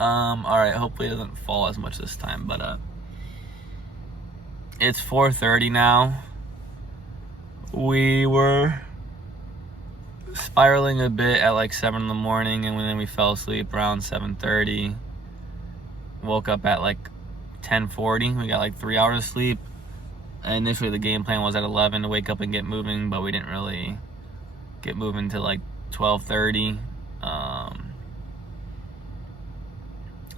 Alright, hopefully it doesn't fall as much this time, but it's 4:30 now. We were spiraling a bit at like 7 in the morning, and then we fell asleep around 7:30. Woke up at like 10:40. We got like 3 hours of sleep. Initially the game plan was at 11 to wake up and get moving, but we didn't really get moving till like 12:30.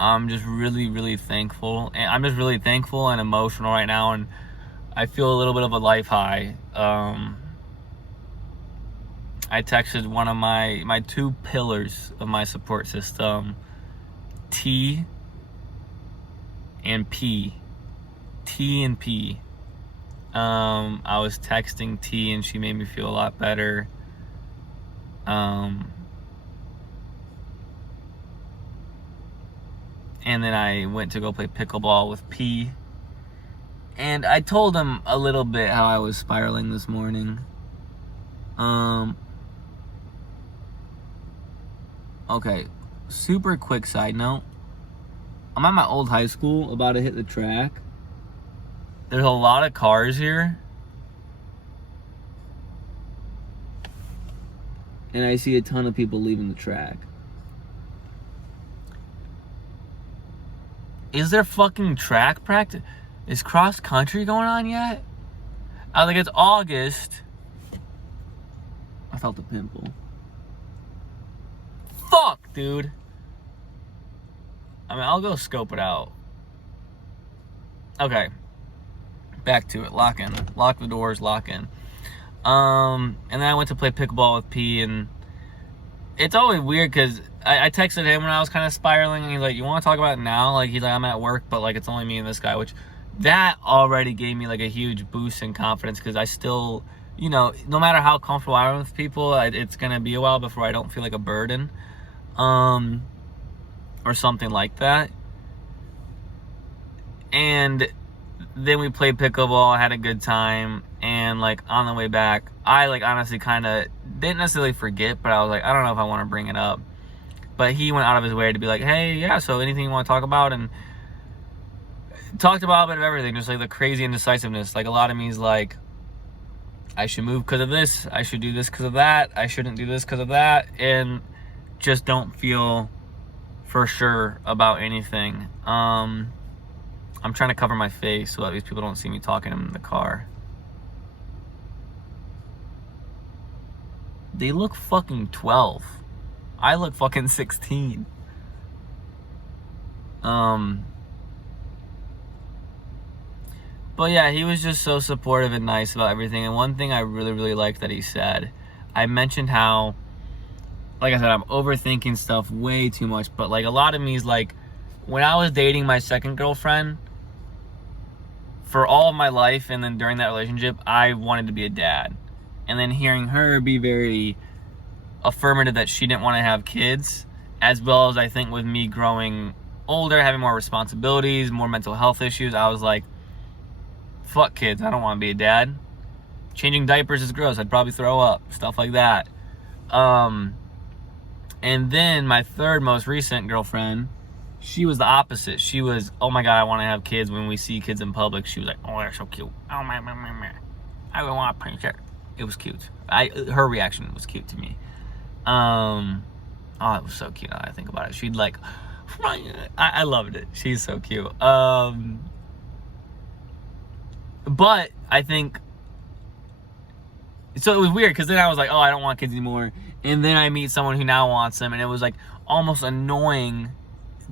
I'm just really thankful, and I'm just really thankful and emotional right now, and I feel a little bit of a life high. I texted one of my two pillars of my support system, T and P. T and P. I was texting T and she made me feel a lot better. And then I went to go play pickleball with P. And I told him a little bit how I was spiraling this morning. Okay, super quick side note. I'm at my old high school, about to hit the track. There's a lot of cars here. And I see a ton of people leaving the track. Is there fucking track practice? Is cross country going on yet? I was like, it's August. I felt a pimple. Fuck, dude. I mean, I'll go scope it out. Okay. Back to it. Lock in. Lock the doors, lock in. And then I went to play pickleball with P, and it's always weird because I texted him when I was kind of spiraling, and he's like, you want to talk about it now? Like, he's like, I'm at work, but like, it's only me and this guy, which that already gave me like a huge boost in confidence, because I still, you know, no matter how comfortable I am with people, it's going to be a while before I don't feel like a burden, or something like that. And then we played pickleball, had a good time, and like on the way back, I like honestly kind of didn't necessarily forget, but I was like, I don't know if I want to bring it up. But he went out of his way to be like, hey, yeah, so anything you want to talk about? And talked about a bit of everything, just like the crazy indecisiveness. Like, a lot of me is like, I should move because of this, I should do this because of that, I shouldn't do this because of that, and just don't feel for sure about anything. I'm trying to cover my face so that these people don't see me talking in the car. They look fucking 12. I look fucking 16. But yeah, he was just so supportive and nice about everything. And one thing I really liked that he said, I mentioned how, like I said, I'm overthinking stuff way too much. But like, a lot of me is like, when I was dating my second girlfriend, for all of my life, and then during that relationship, I wanted to be a dad. And then hearing her be very affirmative that she didn't want to have kids, as well as I think with me growing older, having more responsibilities, more mental health issues, I was like, fuck kids, I don't want to be a dad. Changing diapers is gross, I'd probably throw up, stuff like that. And then my third most recent girlfriend, she was the opposite. She was, oh my God, I want to have kids. When we see kids in public, she was like, oh, they're so cute. Oh my, I would want a picture. It was cute. Her reaction was cute to me. Oh, it was so cute now that I think about it. She'd like, I loved it. She's so cute. But I think, so it was weird because then I was like, oh, I don't want kids anymore. And then I meet someone who now wants them, and it was like almost annoying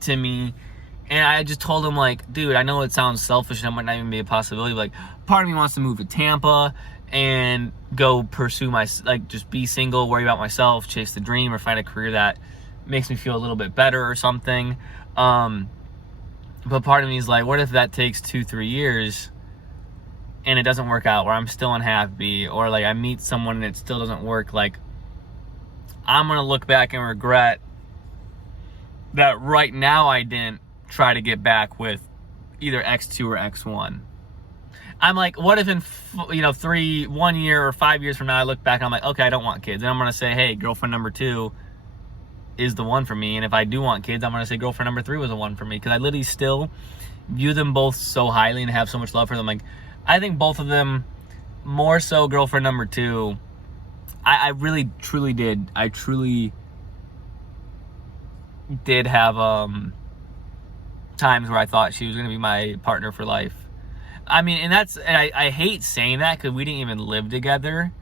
to me. And I just told him, like, dude, I know it sounds selfish and it might not even be a possibility, but like, part of me wants to move to Tampa and go pursue my, like, just be single, worry about myself, chase the dream, or find a career that makes me feel a little bit better or something. But part of me is like, what if that takes 2-3 years and it doesn't work out, or I'm still unhappy, or like I meet someone and it still doesn't work? Like, I'm gonna look back and regret that right now I didn't try to get back with either X2 or X1. I'm like, what if in 1 year or 5 years from now I look back and I'm like, okay, I don't want kids, and I'm gonna say, hey, girlfriend number 2, is the one for me. And if I do want kids, I'm going to say girlfriend number 3 was the one for me, because I literally still view them both so highly and have so much love for them. Like, I think both of them, more so girlfriend number 2, I really truly did. I truly did have times where I thought she was going to be my partner for life. I mean, and I hate saying that because we didn't even live together.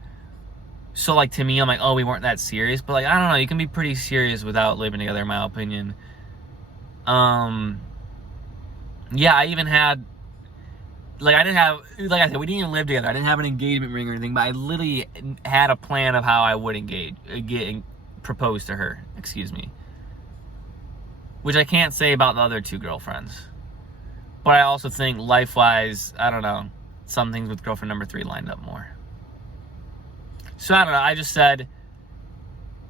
So, like, to me, I'm like, oh, we weren't that serious. But, like, I don't know. You can be pretty serious without living together, in my opinion. Yeah, I even had, like, I said, we didn't even live together. I didn't have an engagement ring or anything. But I literally had a plan of how I would propose to her. Excuse me. Which I can't say about the other 2 girlfriends. But I also think, life-wise, I don't know, some things with girlfriend number 3 lined up more. So, I don't know. I just said,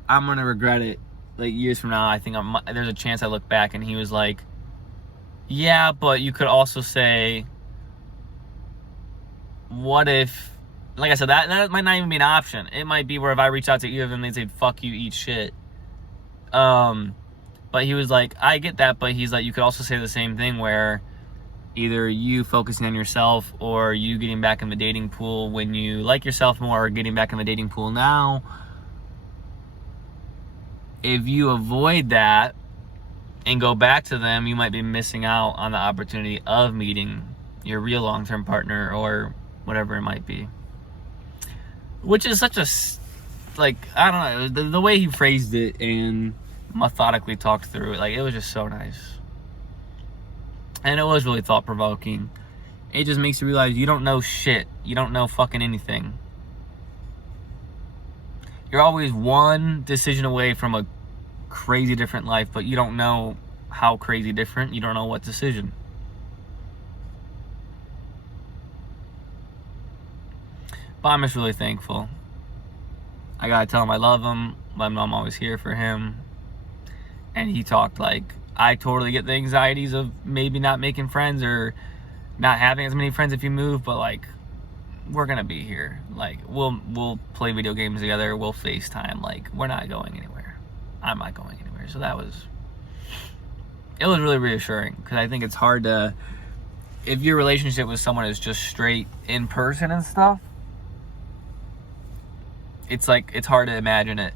I'm going to regret it. Like, years from now, I think there's a chance I look back. And he was like, yeah, but you could also say, what if... Like I said, that might not even be an option. It might be where if I reach out to either of them, they'd say, fuck you, eat shit. But he was like, I get that, but he's like, you could also say the same thing where either you focusing on yourself or you getting back in the dating pool when you like yourself more, or getting back in the dating pool now. If you avoid that and go back to them, you might be missing out on the opportunity of meeting your real long-term partner or whatever it might be. Which is such a, like, I don't know, the way he phrased it and methodically talked through it, like, it was just so nice. And it was really thought-provoking. It just makes you realize you don't know shit. You don't know fucking anything. You're always one decision away from a crazy different life, but you don't know how crazy different. You don't know what decision. But I'm just really thankful. I gotta tell him I love him. Let him know I'm always here for him. And he talked like, I totally get the anxieties of maybe not making friends or not having as many friends if you move, but like, we're gonna be here. Like, we'll play video games together, we'll FaceTime, like, we're not going anywhere. I'm not going anywhere. So it was really reassuring, because I think it's hard to, if your relationship with someone is just straight in person and stuff, it's like, it's hard to imagine it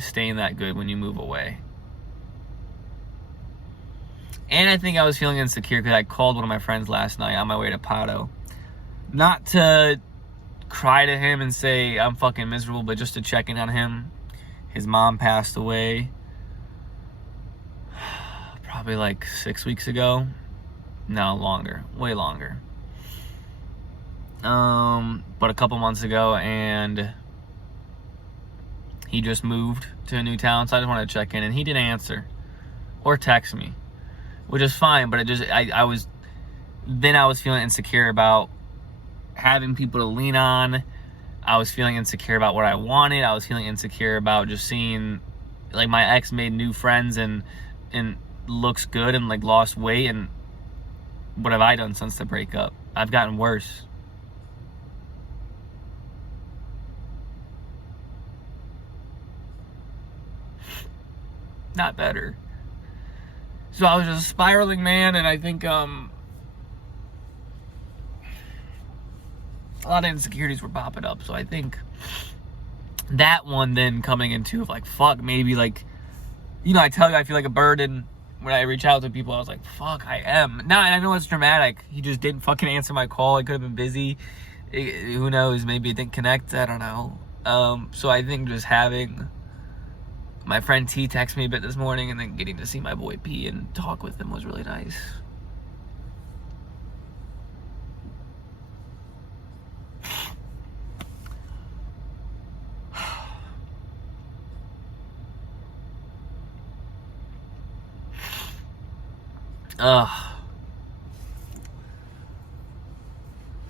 staying that good when you move away. And I think I was feeling insecure because I called one of my friends last night on my way to Pato. Not to cry to him and say I'm fucking miserable, but just to check in on him. His mom passed away probably like 6 weeks ago. No, longer. Way longer. But a couple months ago, and he just moved to a new town, so I just wanted to check in, and he didn't answer or text me, which is fine, but I was feeling insecure about having people to lean on. I was feeling insecure about what I wanted. I was feeling insecure about just seeing, like, my ex made new friends and looks good and, like, lost weight, and what have I done since the breakup? I've gotten worse. Not better. So I was just spiraling, man, and I think a lot of insecurities were popping up. So I think that one then coming into like, fuck, maybe, like, you know, I tell you I feel like a burden when I reach out to people. I was like, fuck, I am. Now, I know it's dramatic. He just didn't fucking answer my call. I could have been busy. Who knows? Maybe it didn't connect. I don't know. So I think just having my friend T text me a bit this morning, and then getting to see my boy P and talk with him was really nice.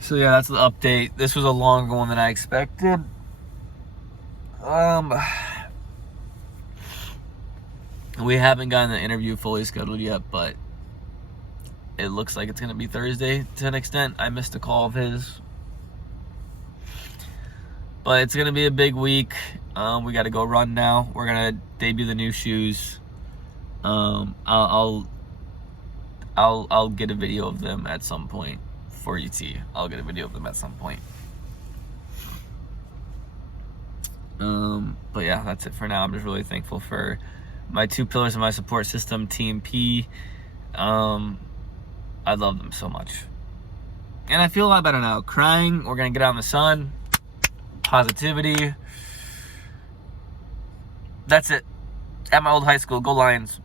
So yeah, that's the update. This was a longer one than I expected. We haven't gotten the interview fully scheduled yet, but it looks like it's going to be Thursday to an extent. I missed a call of his. But it's going to be a big week. We got to go run now. We're gonna debut the new shoes. I'll get a video of them at some point for UT. I'll get a video of them at some point. But yeah, that's it for now. I'm just really thankful for my two pillars of my support system, Team P. I love them so much. And I feel a lot better now. Crying, we're gonna get out in the sun. Positivity. That's it. At my old high school, go Lions.